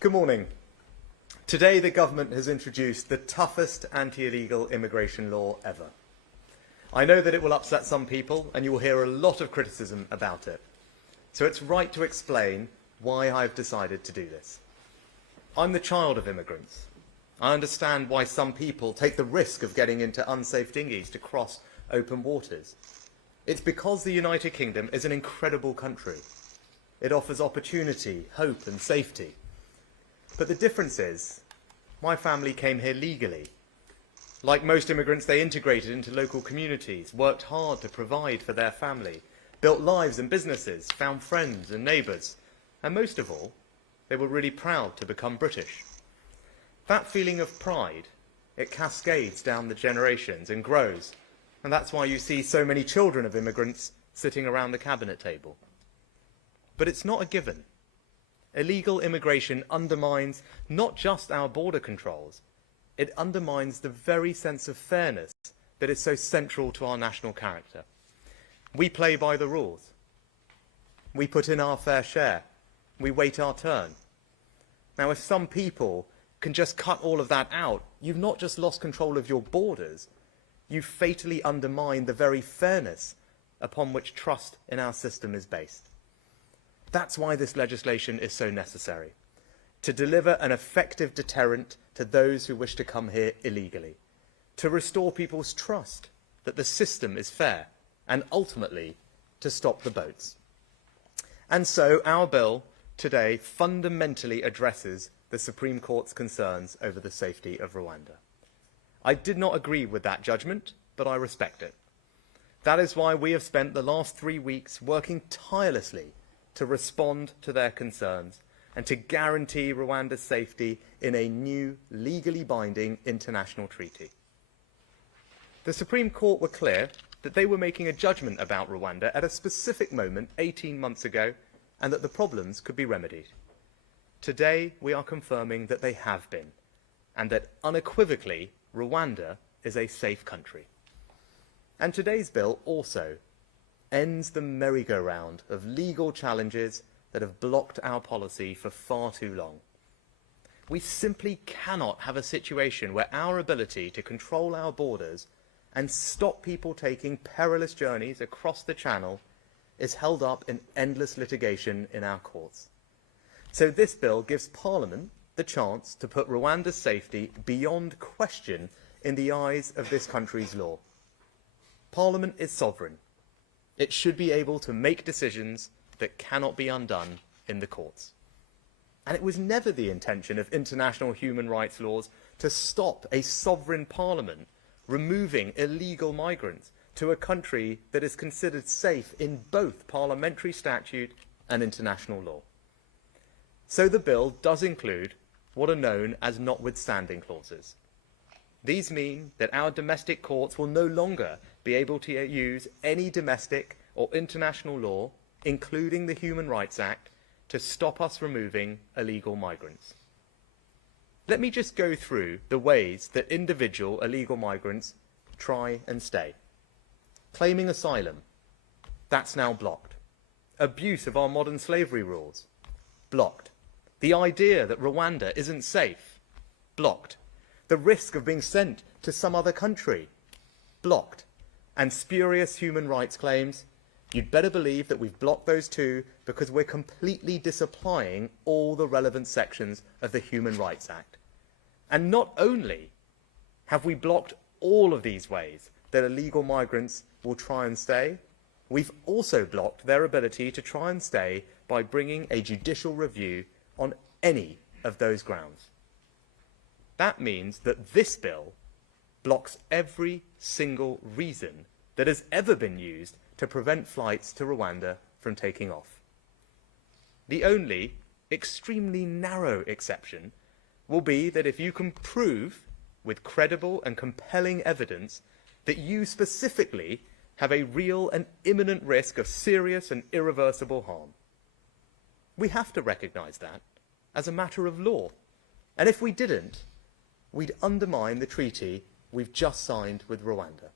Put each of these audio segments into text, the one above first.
Good morning. Today the government has introduced the toughest anti-illegal immigration law ever. I know that it will upset some people and you will hear a lot of criticism about it. So it's right to explain why I've decided to do this. I'm the child of immigrants. I understand why some people take the risk of getting into unsafe dinghies to cross open waters. It's because the United Kingdom is an incredible country. It offers opportunity, hope and safety. But the difference is, my family came here legally. Like most immigrants, they integrated into local communities, worked hard to provide for their family, built lives and businesses, found friends and neighbours, and most of all, they were really proud to become British. That feeling of pride, it cascades down the generations and grows, and that's why you see so many children of immigrants sitting around the cabinet table. But it's not a given. Illegal immigration undermines not just our border controls, it undermines the very sense of fairness that is so central to our national character. We play by the rules. We put in our fair share. We wait our turn. Now, if some people can just cut all of that out, you've not just lost control of your borders, you've fatally undermined the very fairness upon which trust in our system is based. That's why this legislation is so necessary, to deliver an effective deterrent to those who wish to come here illegally, to restore people's trust that the system is fair, and ultimately to stop the boats. And so our bill today fundamentally addresses the Supreme Court's concerns over the safety of Rwanda. I did not agree with that judgment, but I respect it. That is why we have spent the last 3 weeks working tirelessly to respond to their concerns and to guarantee Rwanda's safety in a new, legally binding international treaty. The Supreme Court were clear that they were making a judgment about Rwanda at a specific moment 18 months ago and that the problems could be remedied. Today, we are confirming that they have been, and that unequivocally, Rwanda is a safe country. And today's bill also ends the merry-go-round of legal challenges that have blocked our policy for far too long. We simply cannot have a situation where our ability to control our borders and stop people taking perilous journeys across the Channel is held up in endless litigation in our courts. So this bill gives Parliament the chance to put Rwanda's safety beyond question in the eyes of this country's law. Parliament is sovereign. It should be able to make decisions that cannot be undone in the courts. And it was never the intention of international human rights laws to stop a sovereign parliament removing illegal migrants to a country that is considered safe in both parliamentary statute and international law. So the bill does include what are known as notwithstanding clauses. These mean that our domestic courts will no longer be able to use any domestic or international law, including the Human Rights Act, to stop us removing illegal migrants. Let me just go through the ways that individual illegal migrants try and stay. Claiming asylum, that's now blocked. Abuse of our modern slavery rules, blocked. The idea that Rwanda isn't safe, blocked. The risk of being sent to some other country, blocked. And spurious human rights claims, you'd better believe that we've blocked those too because we're completely disapplying all the relevant sections of the Human Rights Act. And not only have we blocked all of these ways that illegal migrants will try and stay, we've also blocked their ability to try and stay by bringing a judicial review on any of those grounds. That means that this bill blocks every single reason that has ever been used to prevent flights to Rwanda from taking off. The only extremely narrow exception will be that if you can prove with credible and compelling evidence that you specifically have a real and imminent risk of serious and irreversible harm. We have to recognise that as a matter of law. And if we didn't, we'd undermine the treaty we've just signed with Rwanda.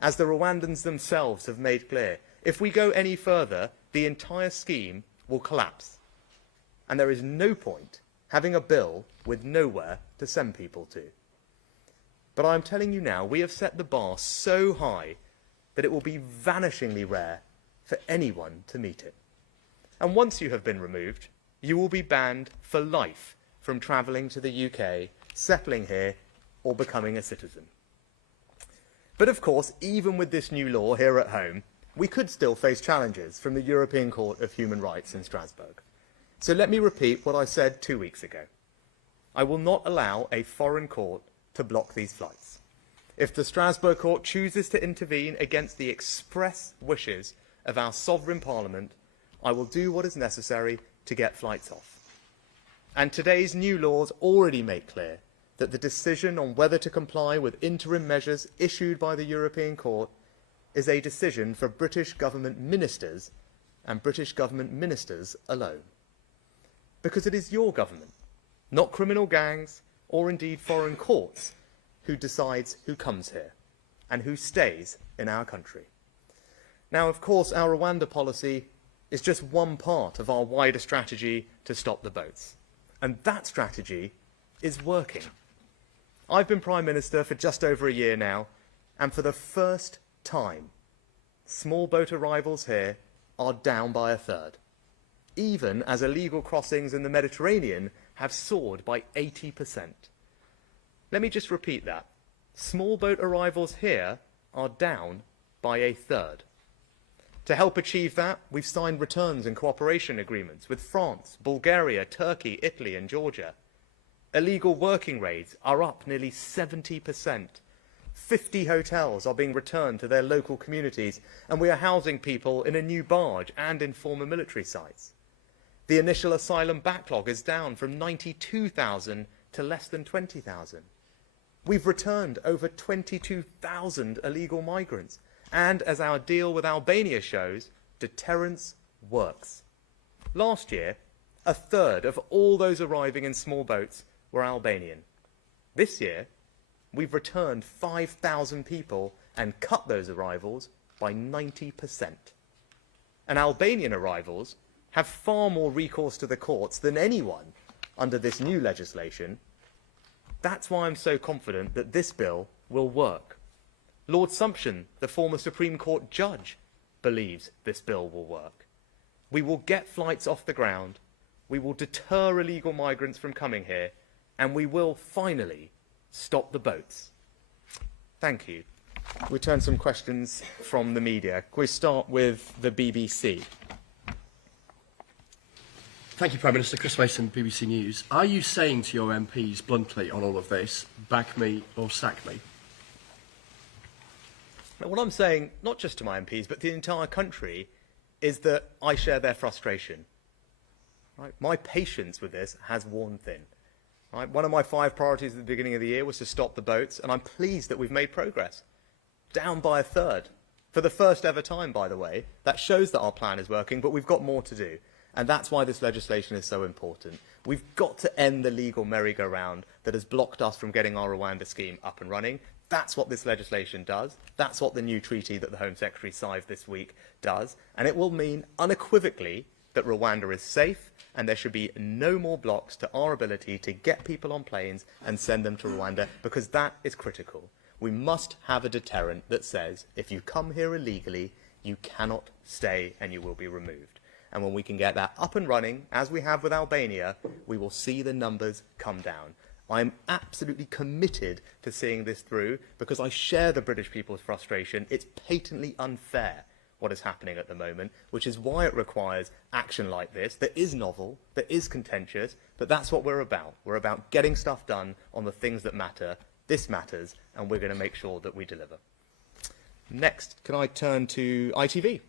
As the Rwandans themselves have made clear, if we go any further, the entire scheme will collapse. And there is no point having a bill with nowhere to send people to. But I'm telling you now, we have set the bar so high that it will be vanishingly rare for anyone to meet it. And once you have been removed, you will be banned for life from travelling to the UK, settling here, or becoming a citizen. But of course, even with this new law here at home, we could still face challenges from the European Court of Human Rights in Strasbourg. So let me repeat what I said 2 weeks ago. I will not allow a foreign court to block these flights. If the Strasbourg court chooses to intervene against the express wishes of our sovereign parliament, I will do what is necessary to get flights off. And today's new laws already make clear that the decision on whether to comply with interim measures issued by the European Court is a decision for British government ministers and British government ministers alone. Because it is your government, not criminal gangs or indeed foreign courts, who decides who comes here and who stays in our country. Now, of course, our Rwanda policy is just one part of our wider strategy to stop the boats. And that strategy is working. I've been Prime Minister for just over a year now, and for the first time, small boat arrivals here are down by a third, even as illegal crossings in the Mediterranean have soared by 80%. Let me just repeat that. Small boat arrivals here are down by a third. To help achieve that, we've signed returns and cooperation agreements with France, Bulgaria, Turkey, Italy and Georgia. Illegal working raids are up nearly 70%. 50 hotels are being returned to their local communities, and we are housing people in a new barge and in former military sites. The initial asylum backlog is down from 92,000 to less than 20,000. We've returned over 22,000 illegal migrants. And as our deal with Albania shows, deterrence works. Last year, a third of all those arriving in small boats were Albanian. This year, we've returned 5,000 people and cut those arrivals by 90%. And Albanian arrivals have far more recourse to the courts than anyone under this new legislation. That's why I'm so confident that this bill will work. Lord Sumption, the former Supreme Court judge, believes this bill will work. We will get flights off the ground, we will deter illegal migrants from coming here, and we will finally stop the boats. Thank you. We turn some questions from the media. Can we start with the BBC? Thank you, Prime Minister. Chris Mason, BBC News. Are you saying to your MPs bluntly on all of this, back me or sack me? Now, what I'm saying, not just to my MPs, but the entire country, is that I share their frustration. Right? My patience with this has worn thin. Right? One of my 5 priorities at the beginning of the year was to stop the boats, and I'm pleased that we've made progress. Down by a third. For the first ever time, by the way. That shows that our plan is working, but we've got more to do. And that's why this legislation is so important. We've got to end the legal merry-go-round that has blocked us from getting our Rwanda scheme up and running. That's what this legislation does. That's what the new treaty that the Home Secretary signed this week does. And it will mean unequivocally that Rwanda is safe and there should be no more blocks to our ability to get people on planes and send them to Rwanda, because that is critical. We must have a deterrent that says if you come here illegally, you cannot stay and you will be removed. And when we can get that up and running, as we have with Albania, we will see the numbers come down. I am absolutely committed to seeing this through because I share the British people's frustration. It's patently unfair what is happening at the moment, which is why it requires action like this that is novel, that is contentious, but that's what we're about. We're about getting stuff done on the things that matter. This matters, and we're going to make sure that we deliver. Next, can I turn to ITV?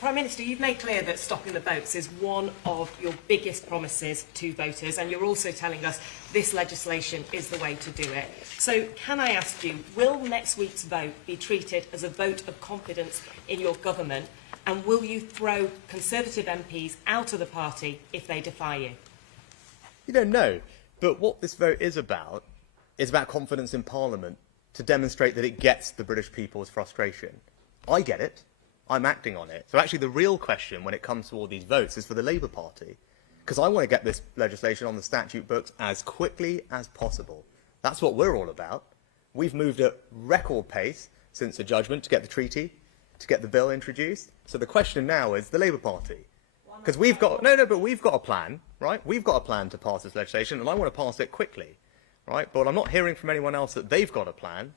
Prime Minister, you've made clear that stopping the boats is one of your biggest promises to voters, and you're also telling us this legislation is the way to do it. So can I ask you, will next week's vote be treated as a vote of confidence in your government, and will you throw Conservative MPs out of the party if they defy you? You don't know, but what this vote is about confidence in Parliament to demonstrate that it gets the British people's frustration. I get it. I'm acting on it. So actually the real question when it comes to all these votes is for the Labour Party. because I want to get this legislation on the statute books as quickly as possible. That's what we're all about. We've moved at record pace since the judgment to get the treaty, to get the bill introduced. So the question now is the Labour Party. Because we've got, but we've got a plan, right? We've got a plan to pass this legislation, and I want to pass it quickly, right? But I'm not hearing from anyone else that they've got a plan,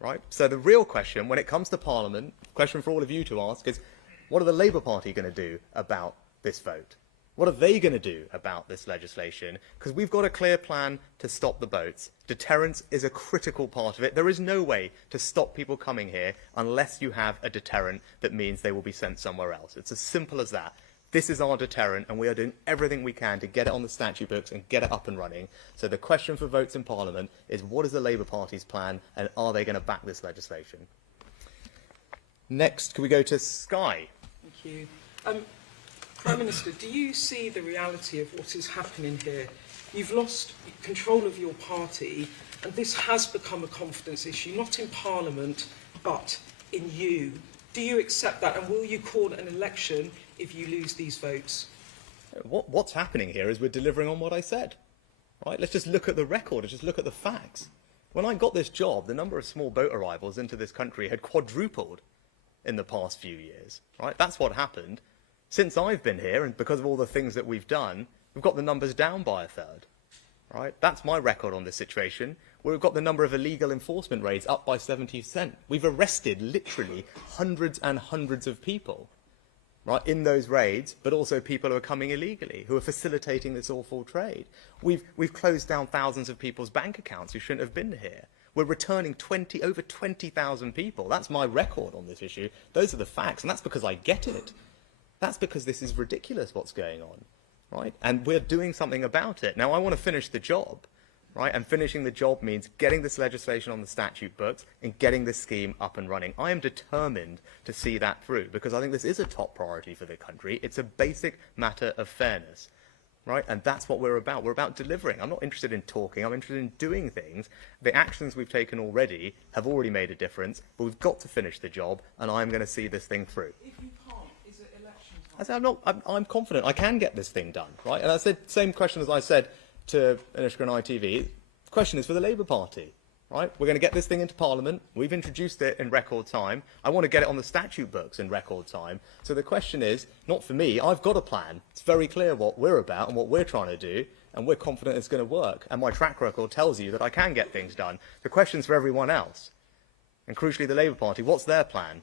right? So the real question, when it comes to Parliament, question for all of you to ask is, what are the Labour Party going to do about this vote? What are they going to do about this legislation? Because we've got a clear plan to stop the boats. Deterrence is a critical part of it. There is no way to stop people coming here unless you have a deterrent that means they will be sent somewhere else. It's as simple as that. This is our deterrent, and we are doing everything we can to get it on the statute books and get it up and running. So the question for votes in Parliament is, what is the Labour Party's plan, and are they going to back this legislation? Next, can we go to Sky? Thank you. Prime Minister, do you see the reality of what is happening here? You've lost control of your party, and this has become a confidence issue, not in Parliament, but in you. Do you accept that, and will you call an election if you lose these votes? What's happening here is we're delivering on what I said. Right? Let's just look at the record, let's just look at the facts. When I got this job, the number of small boat arrivals into this country had quadrupled in the past few years. Right? That's what happened. Since I've been here, and because of all the things that we've done, we've got the numbers down by a third. Right? That's my record on this situation. We've got the number of illegal enforcement raids up by 70%. We've arrested literally hundreds and hundreds of people, right, in those raids, but also people who are coming illegally, who are facilitating this awful trade. We've closed down thousands of people's bank accounts who shouldn't have been here. We're returning over 20,000 people. That's my record on this issue. Those are the facts, and that's because I get it. That's because this is ridiculous what's going on, right? And we're doing something about it. Now, I want to finish the job, right? And finishing the job means getting this legislation on the statute books and getting this scheme up and running. I am determined to see that through because I think this is a top priority for the country. It's a basic matter of fairness, right? And that's what we're about. We're about delivering. I'm not interested in talking. I'm interested in doing things. The actions we've taken already have already made a difference, but we've got to finish the job, and I'm going to see this thing through. If you can't, is it election time? I said, I'm confident I can get this thing done, right? And I said, same question as I said to Anushka and ITV, the question is for the Labour Party, right? We're going to get this thing into Parliament. We've introduced it in record time. I want to get it on the statute books in record time. So the question is, not for me, I've got a plan. It's very clear what we're about and what we're trying to do, and we're confident it's going to work. And my track record tells you that I can get things done. The question's for everyone else, and crucially the Labour Party. What's their plan?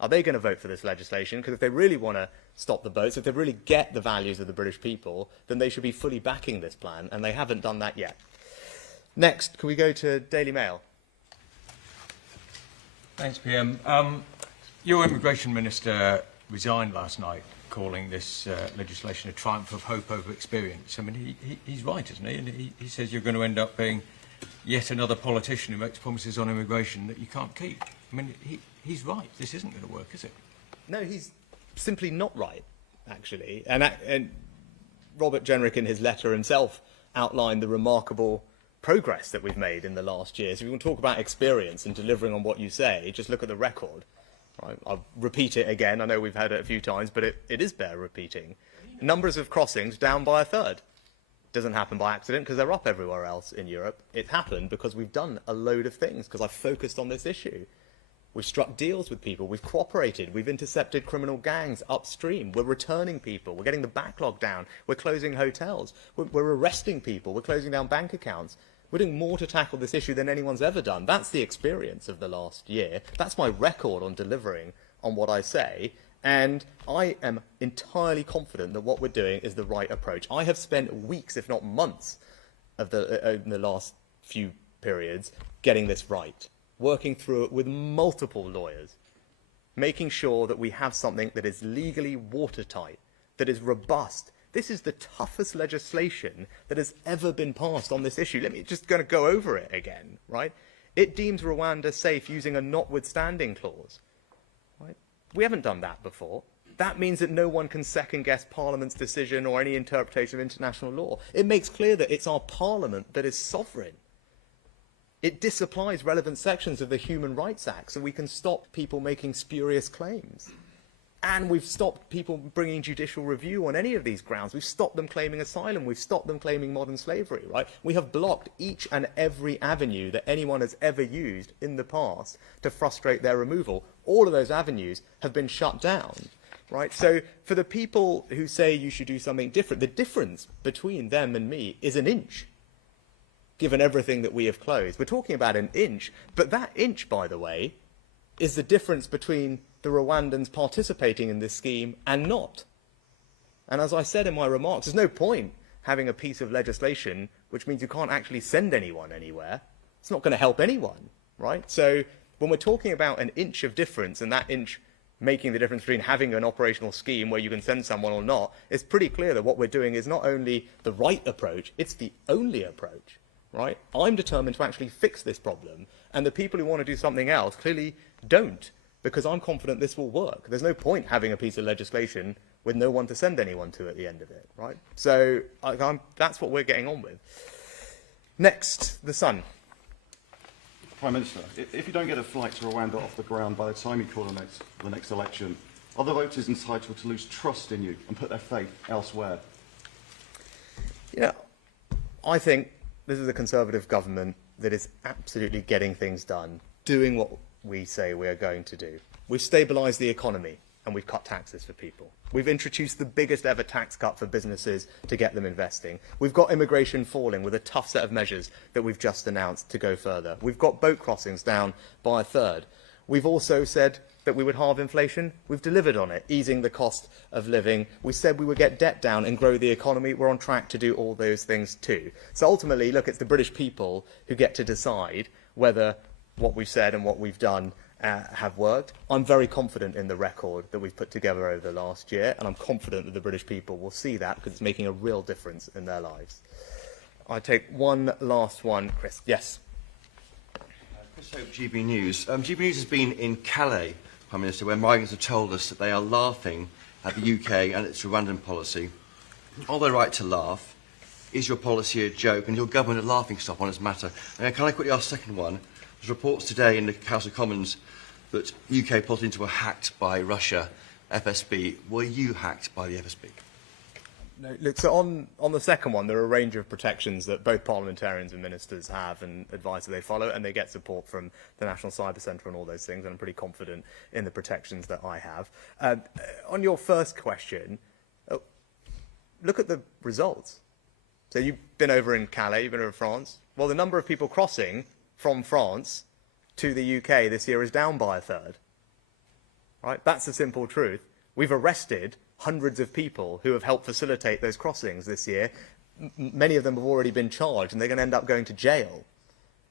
Are they going to vote for this legislation? Because if they really want to stop the boats, if they really get the values of the British people, then they should be fully backing this plan, and they haven't done that yet. Next, can we go to Daily Mail? Thanks, PM. Your immigration minister resigned last night, calling this legislation a triumph of hope over experience. I mean, he's right, isn't he? And he says you're going to end up being yet another politician who makes promises on immigration that you can't keep. I mean, he's right. This isn't going to work, is it? No, he's simply not right, actually. And Robert Jenrick in his letter himself outlined the remarkable progress that we've made in the last year. So if you want to talk about experience and delivering on what you say, just look at the record. Right? I'll repeat it again. I know we've had it a few times, but it is bear repeating. Numbers of crossings down by a third. Doesn't happen by accident because they're up everywhere else in Europe. It happened because we've done a load of things, because I've focused on this issue. We've struck deals with people, we've cooperated, we've intercepted criminal gangs upstream, we're returning people, we're getting the backlog down, we're closing hotels, we're arresting people, we're closing down bank accounts. We're doing more to tackle this issue than anyone's ever done. That's the experience of the last year. That's my record on delivering on what I say. And I am entirely confident that what we're doing is the right approach. I have spent weeks, if not months, in the last few periods getting this right, working through it with multiple lawyers, making sure that we have something that is legally watertight, that is robust. This is the toughest legislation that has ever been passed on this issue. Let me just going to go over it again, right? It deems Rwanda safe using a notwithstanding clause, right? We haven't done that before. That means that no one can second-guess Parliament's decision or any interpretation of international law. It makes clear that it's our Parliament that is sovereign. It disapplies relevant sections of the Human Rights Act so we can stop people making spurious claims. And we've stopped people bringing judicial review on any of these grounds. We've stopped them claiming asylum. We've stopped them claiming modern slavery, right? We have blocked each and every avenue that anyone has ever used in the past to frustrate their removal. All of those avenues have been shut down, right? So for the people who say you should do something different, the difference between them and me is an inch, given everything that we have closed. We're talking about an inch, but that inch, by the way, is the difference between the Rwandans participating in this scheme and not. And as I said in my remarks, there's no point having a piece of legislation which means you can't actually send anyone anywhere. It's not going to help anyone, right? So when we're talking about an inch of difference, and that inch making the difference between having an operational scheme where you can send someone or not, it's pretty clear that what we're doing is not only the right approach, it's the only approach, right? I'm determined to actually fix this problem, and the people who want to do something else clearly don't, because I'm confident this will work. There's no point having a piece of legislation with no one to send anyone to at the end of it, right? So that's what we're getting on with. Next, the Sun. Prime Minister, if you don't get a flight to Rwanda off the ground by the time you call the next election, are the voters entitled to lose trust in you and put their faith elsewhere? You know, I think this is a Conservative government that is absolutely getting things done, doing what we say we are going to do. We've stabilised the economy and we've cut taxes for people. We've introduced the biggest ever tax cut for businesses to get them investing. We've got immigration falling with a tough set of measures that we've just announced to go further. We've got boat crossings down by a third. We've also said that we would halve inflation. We've delivered on it, easing the cost of living. We said we would get debt down and grow the economy. We're on track to do all those things too. So ultimately, look, it's the British people who get to decide whether what we've said and what we've done have worked. I'm very confident in the record that we've put together over the last year, and I'm confident that the British people will see that because it's making a real difference in their lives. I take one last one, Chris. Yes. Chris Hope, GB News. GB News has been in Calais, Prime Minister, where migrants have told us that they are laughing at the UK and its Rwandan policy. Are they right to laugh? Is your policy a joke and your government a laughingstock on this matter? And can I quickly ask a second one? There's reports today in the House of Commons that UK politicians were hacked by Russia, FSB. Were you hacked by the FSB? No, look, so on the second one, there are a range of protections that both parliamentarians and ministers have and advice that they follow, and they get support from the National Cyber Centre and all those things, and I'm pretty confident in the protections that I have. On your first question, look at the results. So you've been over in Calais, you've been over in France. Well, the number of people crossing from France to the UK this year is down by a third. Right? That's the simple truth. We've arrested hundreds of people who have helped facilitate those crossings this year. Many of them have already been charged, and they're going to end up going to jail.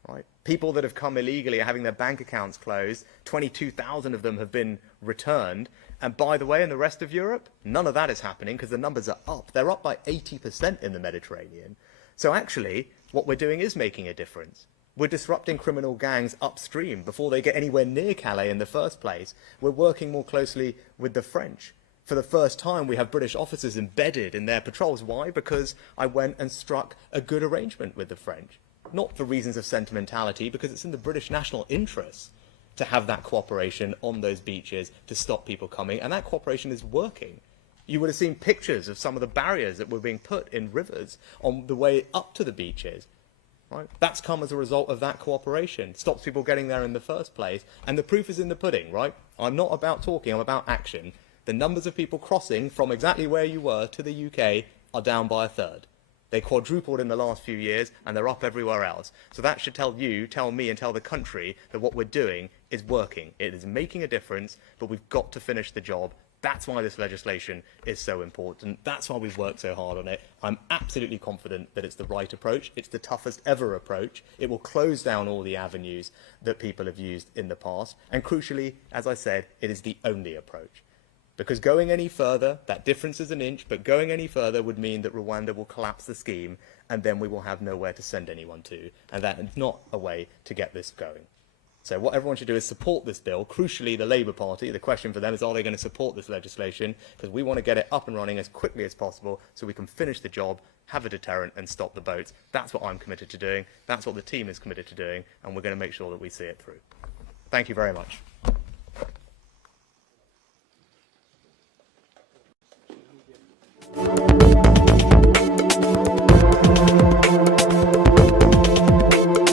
Right? People that have come illegally are having their bank accounts closed. 22,000 of them have been returned. And by the way, in the rest of Europe, none of that is happening because the numbers are up. They're up by 80% in the Mediterranean. So actually, what we're doing is making a difference. We're disrupting criminal gangs upstream before they get anywhere near Calais in the first place. We're working more closely with the French. For the first time, we have British officers embedded in their patrols. Why? Because I went and struck a good arrangement with the French. Not for reasons of sentimentality, because it's in the British national interest to have that cooperation on those beaches to stop people coming, and that cooperation is working. You would have seen pictures of some of the barriers that were being put in rivers on the way up to the beaches. Right? That's come as a result of that cooperation. Stops people getting there in the first place. And the proof is in the pudding, right? I'm not about talking, I'm about action. The numbers of people crossing from exactly where you were to the UK are down by a third. They quadrupled in the last few years, and they're up everywhere else. So that should tell you, tell me, and tell the country that what we're doing is working. It is making a difference, but we've got to finish the job. That's why this legislation is so important. That's why we've worked so hard on it. I'm absolutely confident that it's the right approach. It's the toughest ever approach. It will close down all the avenues that people have used in the past. And crucially, as I said, it is the only approach. Because going any further, that difference is an inch, but going any further would mean that Rwanda will collapse the scheme, and then we will have nowhere to send anyone to. And that is not a way to get this going. So what everyone should do is support this bill. Crucially, the Labour Party, the question for them is, are they going to support this legislation? Because we want to get it up and running as quickly as possible so we can finish the job, have a deterrent and stop the boats. That's what I'm committed to doing. That's what the team is committed to doing. And we're going to make sure that we see it through. Thank you very much. News.